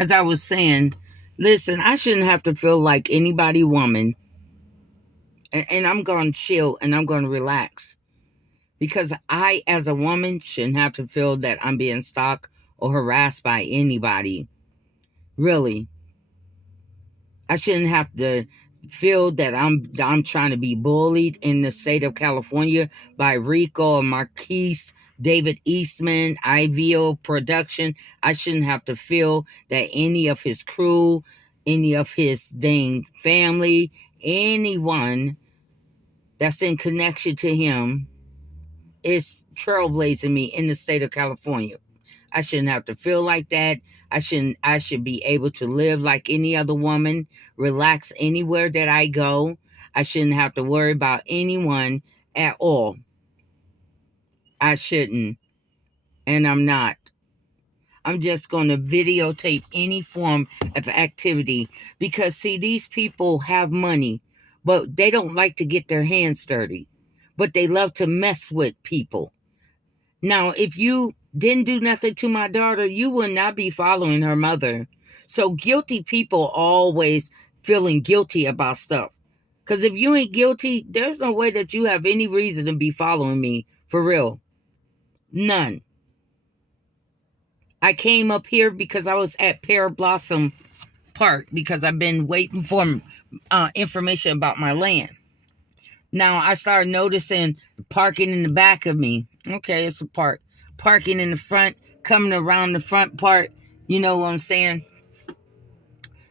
as I was saying, listen, I shouldn't have to feel like anybody woman, and I'm going to chill and I'm going to relax because I, as a woman, shouldn't have to feel that I'm being stalked or harassed by anybody. Really, I shouldn't have to feel that I'm trying to be bullied in the state of California by Rico or Marquise, David Eastman, IVO Production. I shouldn't have to feel that any of his crew, any of his dang family, anyone that's in connection to him is trailblazing me in the state of California. I shouldn't have to feel like that. I should be able to live like any other woman, relax anywhere that I go. I shouldn't have to worry about anyone at all. I shouldn't. And I'm not. I'm just going to videotape any form of activity because, see, these people have money, but they don't like to get their hands dirty, but they love to mess with people. Now, if you didn't do nothing to my daughter, you would not be following her mother. So guilty people always feeling guilty about stuff. Because if you ain't guilty, there's no way that you have any reason to be following me. For real. None. I came up here because I was at Pear Blossom Park because I've been waiting for information about my land. Now I started noticing parking in the back of me. Okay, it's a park. Parking in the front, coming around the front part. You know what I'm saying?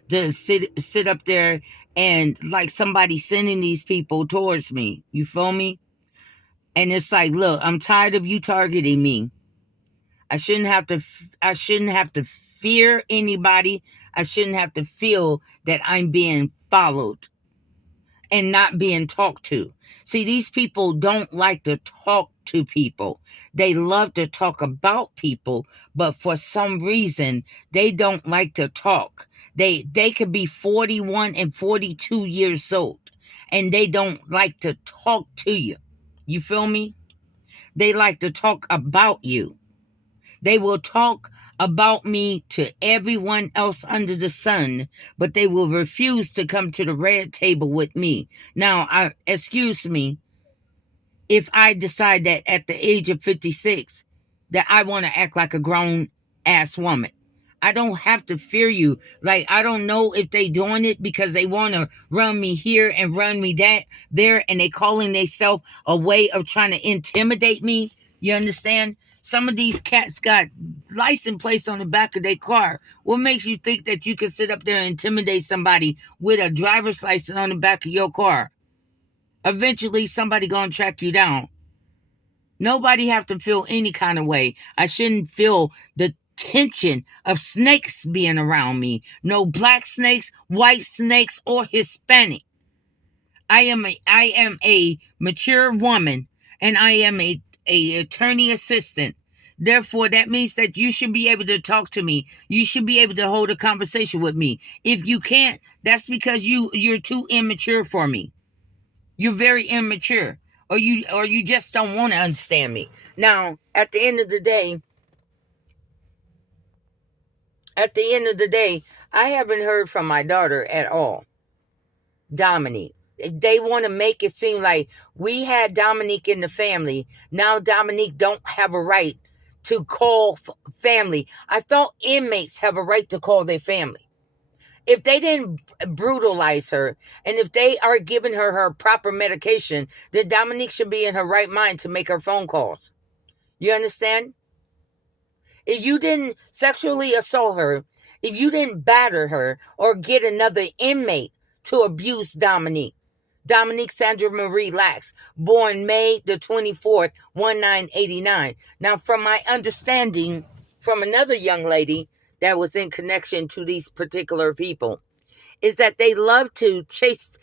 To sit up there and like somebody sending these people towards me. You feel me? And it's like, look, I'm tired of you targeting me. I shouldn't have to fear anybody. I shouldn't have to feel that I'm being followed and not being talked to. See, these people don't like to talk to people. They love to talk about people, but for some reason, they don't like to talk. They could be 41 and 42 years old, and they don't like to talk to you. You feel me? They like to talk about you. They will talk about me to everyone else under the sun, but they will refuse to come to the red table with me. Now, excuse me, if I decide that at the age of 56 that I want to act like a grown ass woman. I don't have to fear you. Like, I don't know if they doing it because they want to run me here and run me there, and they calling themselves a way of trying to intimidate me. You understand? Some of these cats got license plates on the back of their car. What makes you think that you can sit up there and intimidate somebody with a driver's license on the back of your car? Eventually, somebody gonna track you down. Nobody have to feel any kind of way. I shouldn't feel the tension of snakes being around me. No black snakes, white snakes, or Hispanic. I am a mature woman, and I am a attorney assistant. Therefore, that means that you should be able to talk to me. You should be able to hold a conversation with me. If you can't, that's because you're too immature for me. You're very immature, or you just don't want to understand me. Now, at the end of the day, I haven't heard from my daughter at all. Dominique. They want to make it seem like we had Dominique in the family. Now Dominique don't have a right to call family. I thought inmates have a right to call their family. If they didn't brutalize her, and if they are giving her proper medication, then Dominique should be in her right mind to make her phone calls. You understand? If you didn't sexually assault her, if you didn't batter her or get another inmate to abuse Dominique Sandra Marie Lax, born May the 24th, 1989. Now, from my understanding from another young lady that was in connection to these particular people, is that they love to chase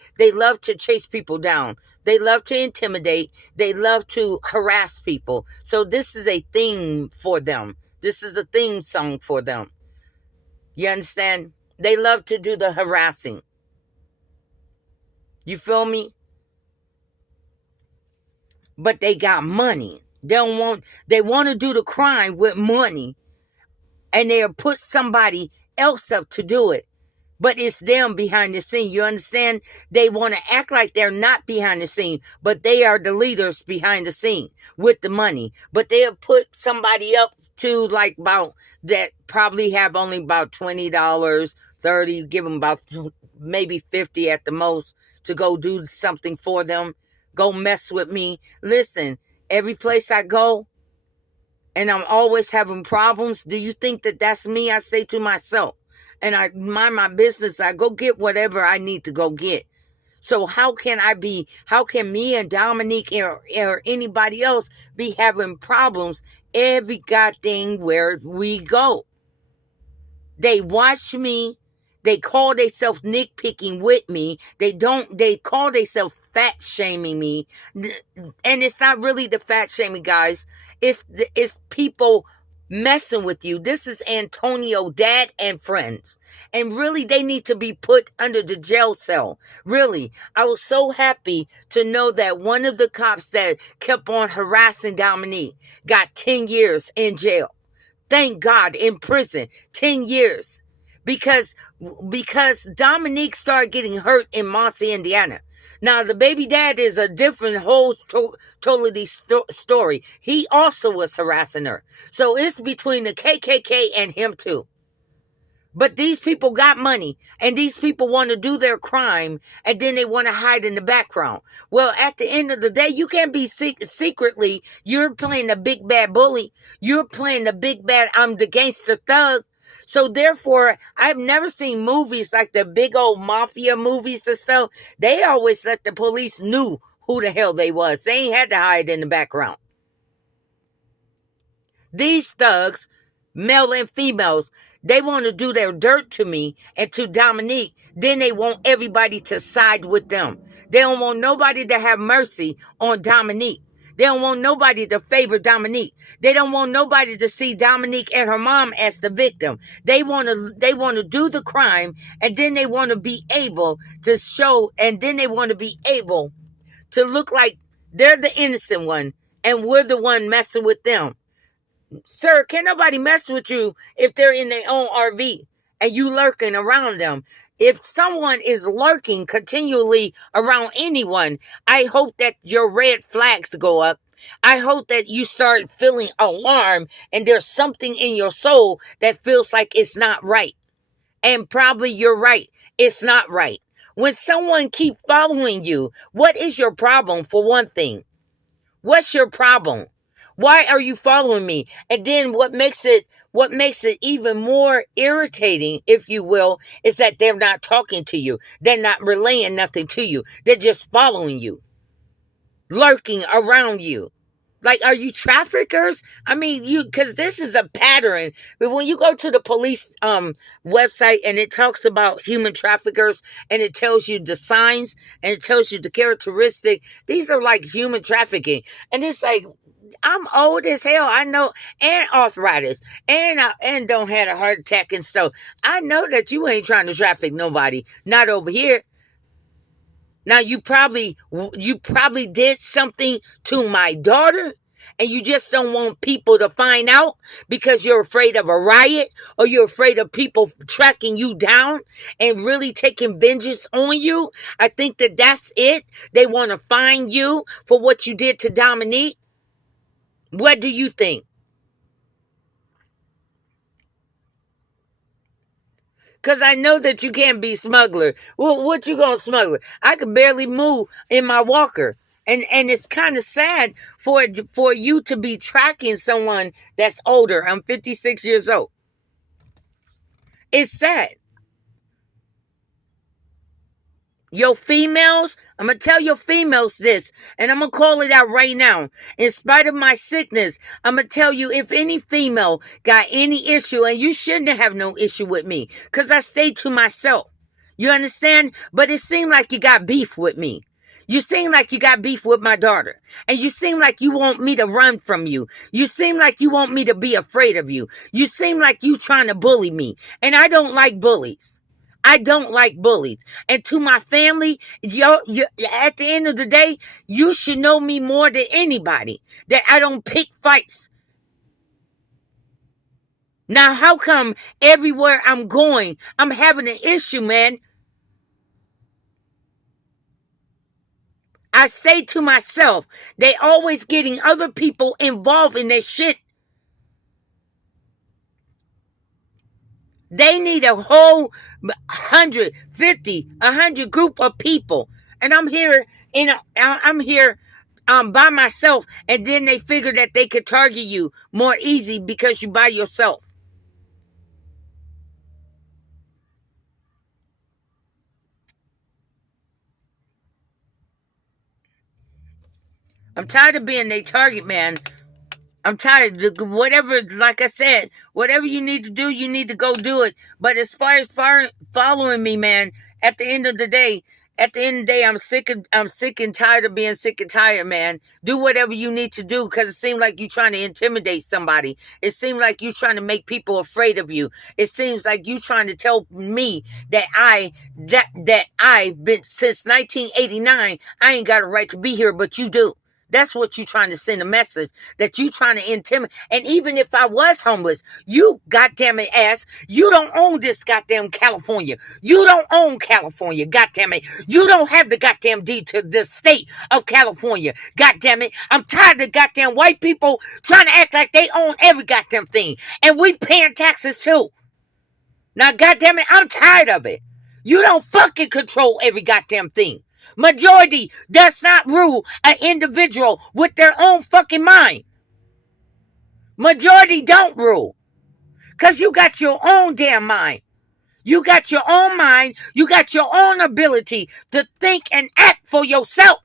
people down. They love to intimidate. They love to harass people. So this is a theme for them. This is a theme song for them. You understand? They love to do the harassing. You feel me? But they got money. They want to do the crime with money. And they'll put somebody else up to do it. But it's them behind the scene. You understand? They want to act like they're not behind the scene, but they are the leaders behind the scene with the money. But they'll put somebody up to like about that probably have only about $20, 30, give them about maybe 50 at the most to go do something for them, go mess with me. Listen, every place I go and I'm always having problems, do you think that that's me? I say to myself, and I mind my business. I go get whatever I need to go get. So how can me and Dominique or anybody else be having problems every goddamn where we go? They watch me. They call themselves nitpicking with me. They call themselves fat shaming me. And it's not really the fat shaming, guys. It's people messing with you. This is Antonio, dad and friends. And really, they need to be put under the jail cell. Really, I was so happy to know that one of the cops that kept on harassing Dominique got 10 years in jail. Thank God, in prison, 10 years. Because Dominique started getting hurt in Muncie, Indiana. Now, the baby dad is a different whole totally story. He also was harassing her. So it's between the KKK and him too. But these people got money, and these people want to do their crime, and then they want to hide in the background. Well, at the end of the day, you can't be secretly, you're playing the big bad bully. You're playing the big bad, I'm the gangster thug. So therefore, I've never seen movies like the big old mafia movies and stuff. They always let the police knew who the hell they was. They ain't had to hide in the background. These thugs, male and females, they want to do their dirt to me and to Dominique. Then they want everybody to side with them. They don't want nobody to have mercy on Dominique. They don't want nobody to favor Dominique. They don't want nobody to see Dominique and her mom as the victim. They want to do the crime, and then they want to be able to show, and then they want to be able to look like they're the innocent one, and we're the one messing with them. Sir, can't nobody mess with you if they're in their own RV and you lurking around them. If someone is lurking continually around anyone, I hope that your red flags go up. I hope that you start feeling alarmed and there's something in your soul that feels like it's not right. And probably you're right. It's not right. When someone keep following you, what is your problem for one thing? What's your problem? Why are you following me? And then what makes it even more irritating, if you will, is that they're not talking to you. They're not relaying nothing to you. They're just following you, lurking around you. Like, are you traffickers? I mean, because this is a pattern. But when you go to the police website and it talks about human traffickers and it tells you the signs and it tells you the characteristic, these are like human trafficking. And it's like, I'm old as hell. I know, and arthritis, and don't have a heart attack and stuff. I know that you ain't trying to traffic nobody. Not over here. Now you probably did something to my daughter, and you just don't want people to find out because you're afraid of a riot, or you're afraid of people tracking you down and really taking vengeance on you. I think that that's it. They want to find you for what you did to Dominique. What do you think? Because I know that you can't be smuggler. Well, what you gonna smuggle? I could barely move in my walker. And it's kind of sad for you to be tracking someone that's older. I'm 56 years old. It's sad. Your females, I'm going to tell your females this, and I'm going to call it out right now. In spite of my sickness, I'm going to tell you, if any female got any issue, and you shouldn't have no issue with me, because I stay to myself. You understand? But it seemed like you got beef with me. You seem like you got beef with my daughter. And you seem like you want me to run from you. You seem like you want me to be afraid of you. You seem like you trying to bully me. And I don't like bullies. I don't like bullies. And to my family, at the end of the day, you should know me more than anybody. That I don't pick fights. Now, how come everywhere I'm going, I'm having an issue, man? I say to myself, they always getting other people involved in their shit. They need a whole 150, 100 group of people. And I'm here by myself, and then they figure that they could target you more easy because you by yourself. I'm tired of being their target, man. I'm tired of whatever, like I said, whatever you need to do, you need to go do it. But as far as following me, man, at the end of the day, I'm sick and tired of being sick and tired, man. Do whatever you need to do, because it seems like you're trying to intimidate somebody. It seems like you're trying to make people afraid of you. It seems like you're trying to tell me that I've been since 1989. I ain't got a right to be here, but you do. That's what you're trying to send a message, that you trying to intimidate. And even if I was homeless, you goddamn it ass, you don't own this goddamn California. You don't own California, goddamn it. You don't have the goddamn deed to the state of California, goddamn it. I'm tired of goddamn white people trying to act like they own every goddamn thing. And we paying taxes too. Now, goddamn it, I'm tired of it. You don't fucking control every goddamn thing. Majority does not rule an individual with their own fucking mind. Majority don't rule. Because you got your own damn mind. You got your own mind. You got your own ability to think and act for yourself.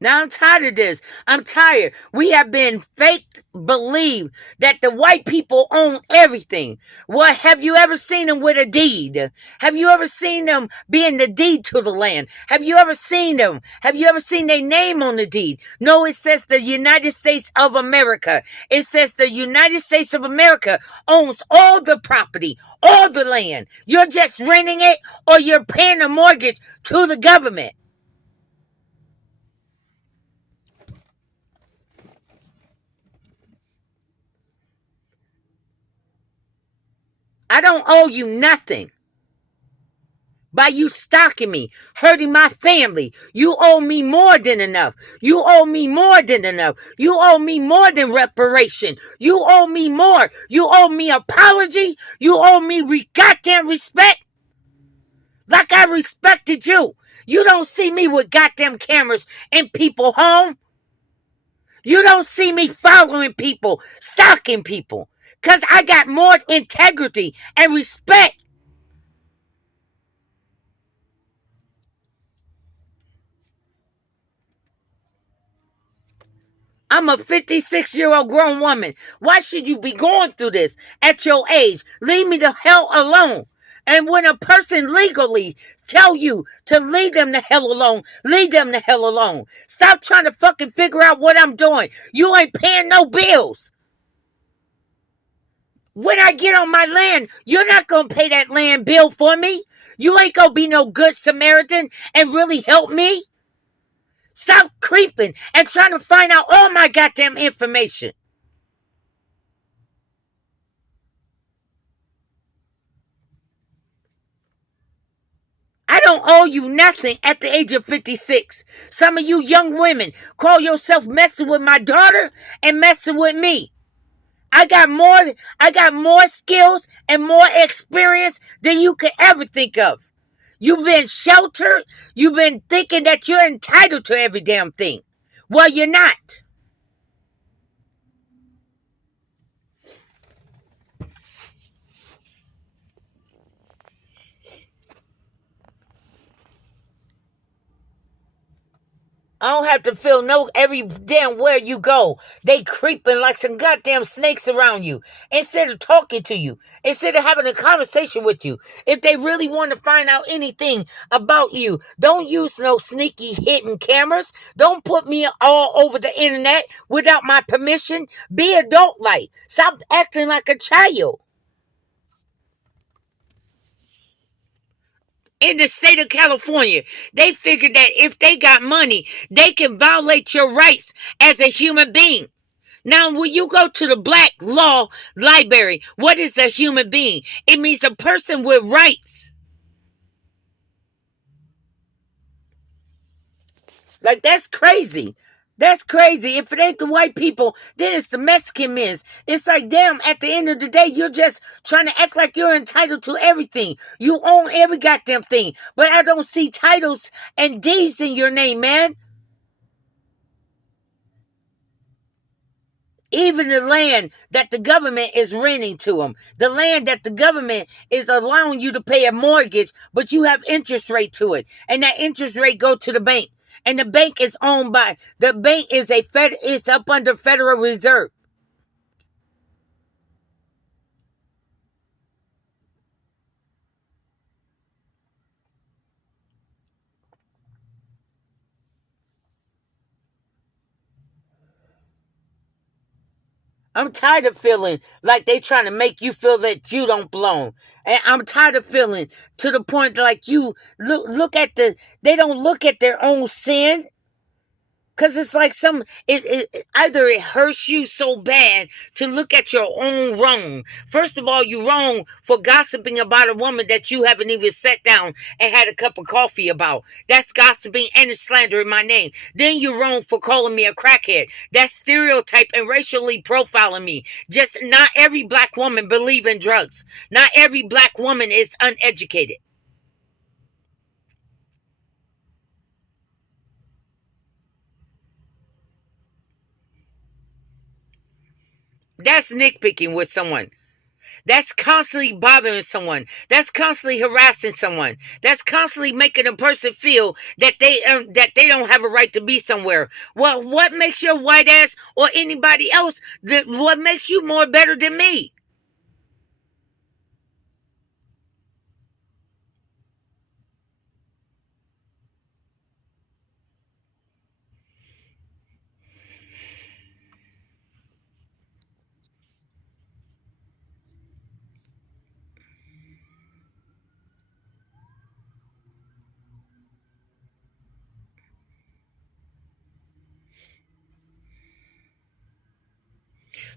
Now I'm tired of this. I'm tired. We have been fake believe that the white people own everything. What, have you ever seen them with a deed? Have you ever seen them being the deed to the land? Have you ever seen them? Have you ever seen their name on the deed? No, it says the United States of America. It says the United States of America owns all the property, all the land. You're just renting it, or you're paying a mortgage to the government. I don't owe you nothing by you stalking me, hurting my family. You owe me more than enough. You owe me more than enough. You owe me more than reparation. You owe me more. You owe me apology. You owe me goddamn respect. Like I respected you. You don't see me with goddamn cameras in people home. You don't see me following people, stalking people. Because I got more integrity and respect. I'm a 56-year-old grown woman. Why should you be going through this at your age? Leave me the hell alone. And when a person legally tell you to leave them the hell alone, leave them the hell alone. Stop trying to fucking figure out what I'm doing. You ain't paying no bills. When I get on my land, you're not going to pay that land bill for me. You ain't going to be no good Samaritan and really help me. Stop creeping and trying to find out all my goddamn information. I don't owe you nothing at the age of 56. Some of you young women call yourself messing with my daughter and messing with me. I got more skills and more experience than you could ever think of. You've been sheltered. You've been thinking that you're entitled to every damn thing. Well, you're not. I don't have to feel no every damn where you go. They creeping like some goddamn snakes around you. Instead of talking to you. Instead of having a conversation with you. If they really want to find out anything about you, don't use no sneaky hidden cameras. Don't put me all over the internet without my permission. Be adult-like. Stop acting like a child. in the state of California. They figured that if they got money, they can violate your rights as a human being. Now, when you go to the Black Law Library, what is a human being? It means a person with rights. Like, that's crazy. That's crazy. If it ain't the white people, then it's the Mexican men. It's like, damn, at the end of the day, you're just trying to act like you're entitled to everything. You own every goddamn thing. But I don't see titles and deeds in your name, man. Even the land that the government is renting to them. The land that the government is allowing you to pay a mortgage, but you have interest rate to it. And that interest rate go to the bank. And the bank is owned by, the bank is it's up under Federal Reserve. I'm tired of feeling like they trying to make you feel that you don't belong. And I'm tired of feeling to the point like you look at they don't look at their own sin. Because it's like either it hurts you so bad to look at your own wrong. First of all, you're wrong for gossiping about a woman that you haven't even sat down and had a cup of coffee about. That's gossiping and it's slandering my name. Then you're wrong for calling me a crackhead. That's stereotype and racially profiling me. Just not every black woman believes in drugs. Not every black woman is uneducated. That's nitpicking with someone. That's constantly bothering someone. That's constantly harassing someone. That's constantly making a person feel that they don't have a right to be somewhere. Well, what makes your white ass or anybody else? What makes you more better than me?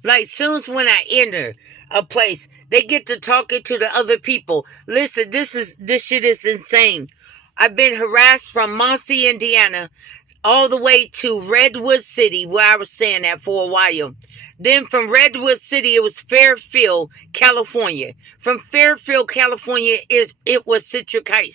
Like, soon as when I enter a place, they get to talking to the other people. Listen, this shit is insane. I've been harassed from Muncie, Indiana, all the way to Redwood City, where I was staying at for a while. Then from Redwood City, it was Fairfield, California. From Fairfield, California, it was Citrus Heights.